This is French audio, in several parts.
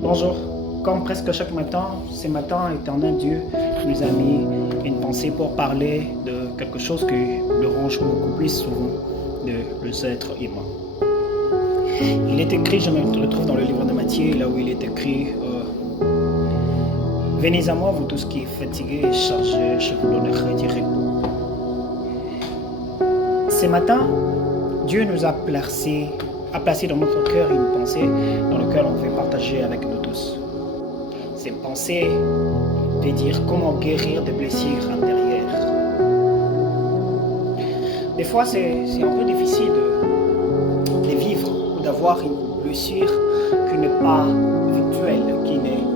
Bonjour. Comme presque chaque matin, ce matin, éternel Dieu nous a mis une pensée pour parler de quelque chose qui dérange beaucoup plus souvent les êtres humains. Il est écrit, je me retrouve dans le livre de Matthieu, là où il est écrit Venez à moi, vous tous qui êtes fatigués et chargés, je vous donnerai du repos. Ce matin, Dieu nous a placé dans notre cœur une pensée dans laquelle on veut partager avec nous tous. Cette pensée veut dire comment guérir des blessures intérieures. Des fois, c'est un peu difficile de vivre ou d'avoir une blessure qui n'est pas virtuelle,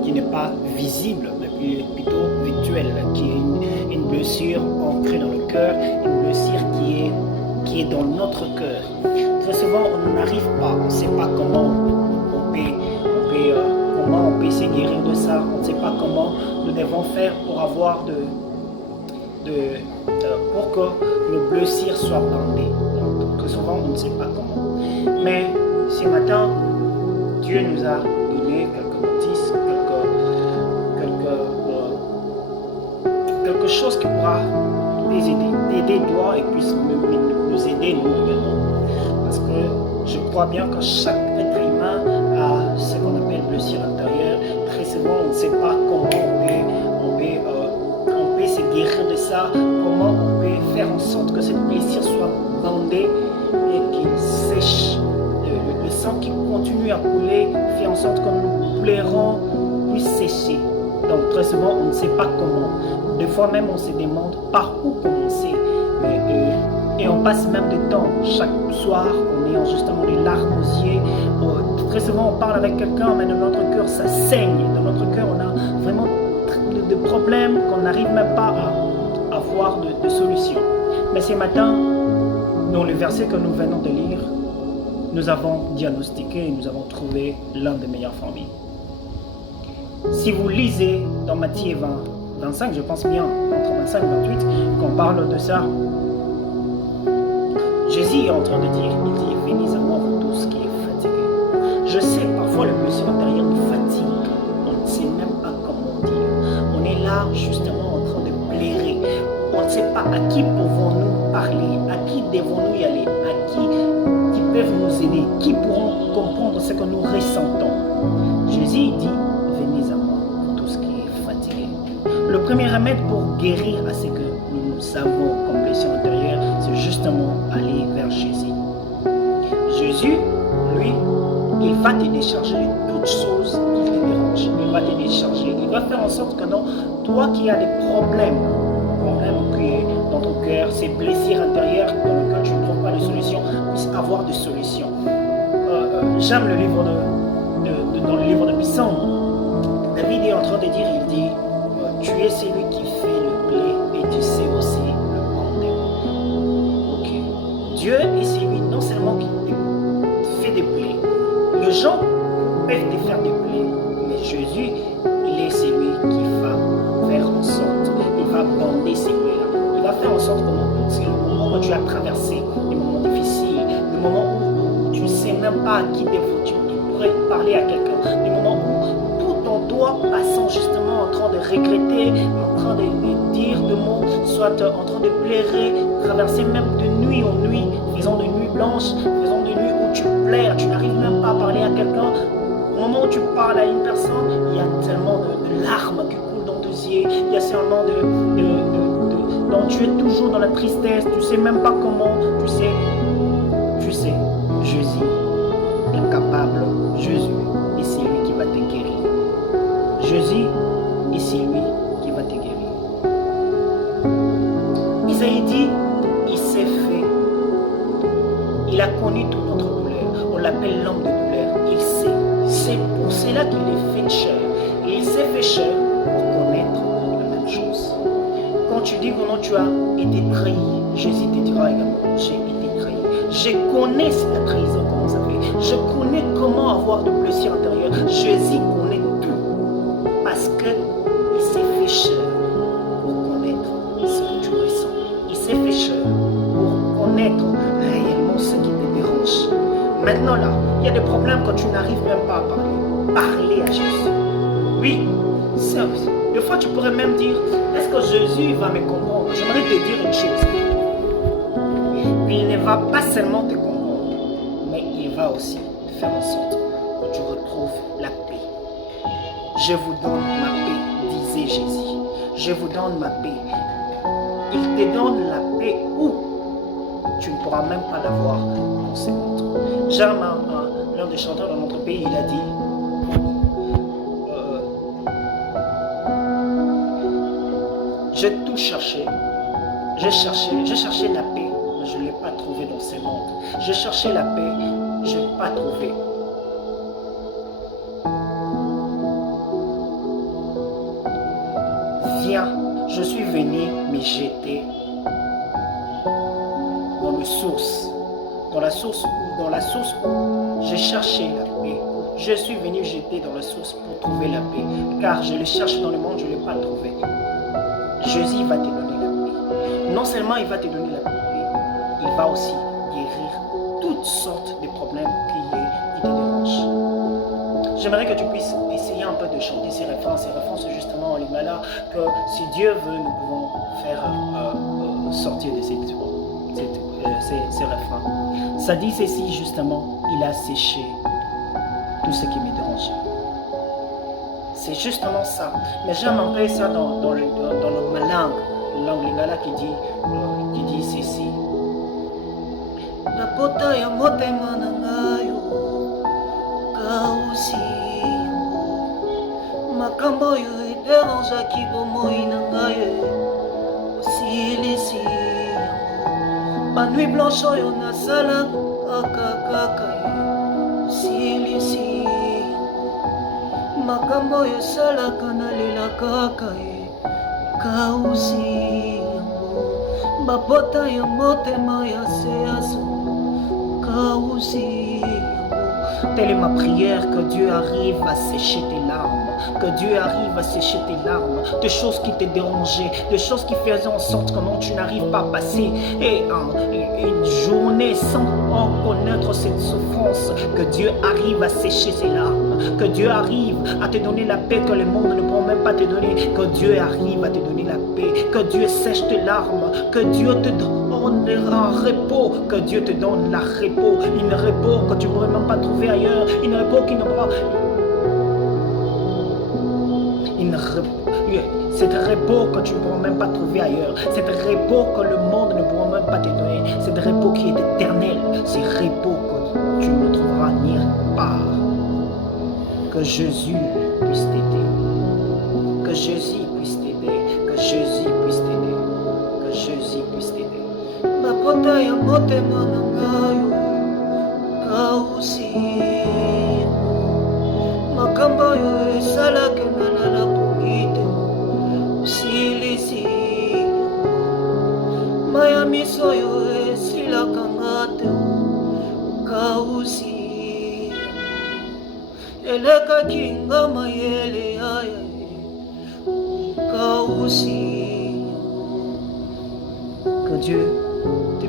qui n'est pas visible, mais plutôt virtuelle, qui est une blessure ancrée dans le cœur, une blessure qui est dans notre cœur. Très souvent, on n'arrive pas, on ne sait pas comment on peut se guérir de ça, on ne sait pas comment nous devons faire pour avoir pour que nos blessures soient bandées. Donc, très souvent, on ne sait pas comment. Mais ce matin, Dieu nous a donné quelques notices, quelque chose qui pourra les aider toi et puisse nous aider nous également. Parce que je crois bien que chaque être humain a ce qu'on appelle blessure intérieure. Très souvent, on ne sait pas comment on peut se guérir de ça, comment on peut faire en sorte que cette blessure soit bandée et qu'il sèche. Le sang qui continue à couler fait en sorte que nos plairons puissent sécher. Donc très souvent, on ne sait pas comment. Des fois même, on se demande par où commencer. Et on passe même du temps. Chaque soir, on est justement les larmes aux yeux. Très souvent, on parle avec quelqu'un, mais dans notre cœur, ça saigne. Dans notre cœur, on a vraiment de problèmes qu'on n'arrive même pas à avoir de solution. Mais ce matin, dans le verset que nous venons de lire, nous avons diagnostiqué et nous avons trouvé l'un des meilleures formules. Si vous lisez dans Matthieu 25, je pense bien, entre 25 et 28, qu'on parle de ça, Jésus est en train de dire, il dit, venez à moi vous tous qui êtes fatigués. Je sais, parfois le blessure intérieure nous fatigue, on ne sait même pas comment dire. On est là justement en train de plairer. On ne sait pas à qui pouvons-nous parler, à qui devons-nous y aller, à qui peuvent nous aider, qui pourront comprendre ce que nous ressentons. Jésus dit, venez à moi vous tous qui êtes fatigués. Le premier remède pour guérir à ce que nous avons comme blessure intérieure, c'est justement aller vers Jésus. Jésus, lui, il va te décharger de toutes choses qui te dérangent. Il va te décharger. Il va faire en sorte que non, toi qui as des problèmes qui est dans ton cœur, ces blessures intérieures dans lesquelles tu ne trouves pas de solution, puissent avoir des solutions. J'aime le livre dans le livre de Psaume. David est en train de dire, il dit, tu es celui qui fait le blé et tu sais aussi le bander. Ok. Dieu est celui non seulement qui fait des blés. Les gens peuvent te faire des blés, mais Jésus, il est celui qui va faire en sorte, il va bander ces blés-là. Il va faire en sorte que c'est le moment où tu as traversé des moments difficiles, des moments où tu ne sais même pas à qui tu pourrais parler à quelqu'un, des moments où tout en toi passant justement en train de regretter, en train de dire des mots, soit en train de pleurer, traverser même de nuit en nuit, faisant de nuits blanches, faisant de nuits où tu pleures, tu n'arrives même pas à parler à quelqu'un. Au moment où tu parles à une personne, il y a tellement de larmes qui coulent dans tes yeux, il y a tellement donc tu es toujours dans la tristesse, tu ne sais même pas comment, tu sais, Jésus est capable, Jésus est celui qui va te guérir. Jésus est celui qui va te guérir. Isaïe dit, il s'est fait, il a connu toute notre douleur, on l'appelle l'homme de douleur, il sait, c'est pour cela qu'il est fait chair, et il s'est fait chair pour connaître la même chose. Quand tu dis comment tu as été trahi, Jésus te dira également, j'ai été trahi. Je connais cette trahison, comment ça fait. Je connais comment avoir de blessures intérieures. Jésus connaît tout. Parce qu'il s'est fait chair pour connaître ce que tu ressens. Il s'est fait chair pour connaître réellement ce qui te dérange. Maintenant là, il y a des problèmes quand tu n'arrives même pas à parler. parler à Jésus. Oui, des fois tu pourrais même dire, est-ce que Jésus va me comprendre? J'aimerais te dire une chose. Il ne va pas seulement te comprendre, mais il va aussi faire en sorte que tu retrouves la paix. Je vous donne ma paix, disait Jésus. Je vous donne ma paix. Il te donne la paix où tu ne pourras même pas l'avoir dans ce monde. L'un des chanteurs dans notre pays, il a dit j'ai tout cherché. J'ai cherché la paix, mais je ne l'ai pas trouvée dans ce monde. J'ai cherché la paix, je n'ai pas trouvé. Viens, je suis venu me jeter dans la source où j'ai cherché la paix. Je suis venu jeter dans la source pour trouver la paix, car je le cherche dans le monde, je ne l'ai pas trouvé. Jésus va te donner la paix. Non seulement il va te donner la paix, il va aussi guérir toutes sortes de problèmes qui te dérangent. J'aimerais que tu puisses essayer un peu de chanter ces refrains. Ces refrains, c'est justement en lingala que si Dieu veut, nous pouvons faire sortir de ces refrains. Ça dit ceci justement, il a séché tout ce qui me dérangeait. C'est justement ça. Mais j'aime un peu ça dans ma langue lingala qui dit ceci. Napota ya motema na ngayo kausi makambo oyo ederangeaki bomoi na ngai osilisi banui blanche oyo nasalaka kaka osilisi makambo oyo esalaka nalela kaka kausi bapota ya motema ya seaso kausi. Telle est ma prière, que Dieu arrive à sécher tes larmes, que Dieu arrive à sécher tes larmes, des choses qui te dérangeaient, des choses qui faisaient en sorte que tu n'arrives pas à passer une journée sans connaître cette souffrance, que Dieu arrive à sécher ces larmes, que Dieu arrive à te donner la paix que le monde ne pourra même pas te donner, que Dieu arrive à te donner la paix, que Dieu sèche tes larmes, que Dieu te donne un repos, que Dieu te donne la repos, une repos que tu ne pourrais même pas trouver ailleurs, une repos qui ne pourra... Cette repos que tu ne pourras même pas trouver ailleurs, cette repos que le monde ne pourra même pas te donner, cette repos qui est éternel, ce repos que tu ne trouveras nulle part. Que Jésus puisse t'aider, que Jésus puisse t'aider, que Jésus puisse t'aider, que Jésus puisse t'aider. Bakota ya motema na ngayo kausi makambo oyo esalaka nalala polite osilisi maya miso oyo esilaka nga te kausi elekaki nga mayele yaya kausi. Que Dieu te